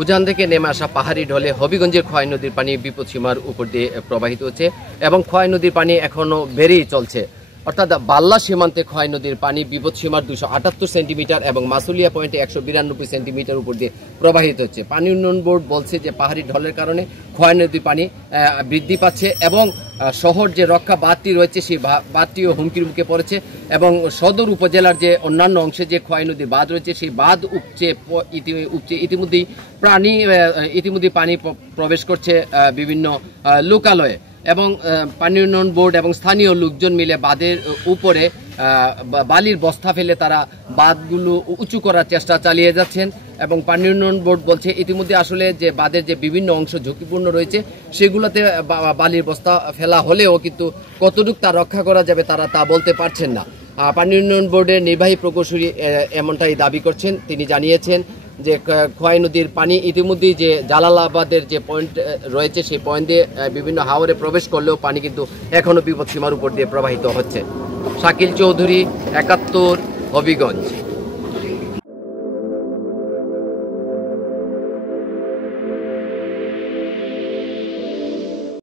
উজান থেকে নেমে আসা পাহাড়ি ঢলে হবিগঞ্জের খোয়াই নদীর পানি বিপদসীমার উপর দিয়ে প্রবাহিত হচ্ছে এবং খোয়াই নদীর পানি এখনও বেড়েই চলছে। অর্থাৎ বাল্লা সীমান্তে খোয়াই নদীর পানি বিপদসীমার 278 সেন্টিমিটার এবং মাসুলিয়া পয়েন্টে 192 সেন্টিমিটার উপর দিয়ে প্রবাহিত হচ্ছে। পানি উন্নয়ন বোর্ড বলছে যে পাহাড়ি ঢলের কারণে খোয়াই নদীর পানি বৃদ্ধি পাচ্ছে এবং শহর যে রক্ষা বাঁধটি রয়েছে সেই বাঁধটিও হুমকির মুখে পড়েছে এবং সদর উপজেলার যে অন্যান্য অংশে যে খোয়াই নদীর বাঁধ রয়েছে সেই বাঁধ উপচে ইতিমধ্যেই ইতিমধ্যেই পানি প্রবেশ করছে বিভিন্ন লোকালয়ে এবং পানি উন্নয়ন বোর্ড এবং স্থানীয় লোকজন মিলে বাঁধের উপরে বালির বস্তা ফেলে তারা বাঁধগুলো উঁচু করার চেষ্টা চালিয়ে যাচ্ছেন এবং পানি উন্নয়ন বোর্ড বলছে ইতিমধ্যে আসলে যে বাঁধের যে বিভিন্ন অংশ ঝুঁকিপূর্ণ রয়েছে সেগুলোতে বালির বস্তা ফেলা হলেও কিন্তু কতটুকু তা রক্ষা করা যাবে তারা তা বলতে পারছেন না। পানি উন্নয়ন বোর্ডের নির্বাহী প্রকৌশলী এমনটাই দাবি করছেন। তিনি জানিয়েছেন যে খোয়াই নদীর পানি ইতিমধ্যেই যে জালালাবাদের যে পয়েন্ট রয়েছে সেই পয়েন্ট দিয়ে বিভিন্ন হাওরে প্রবেশ করলেও পানি কিন্তু এখনও বিপদসীমার উপর দিয়ে প্রবাহিত হচ্ছে। শাকিল চৌধুরী, 71, হবিগঞ্জ।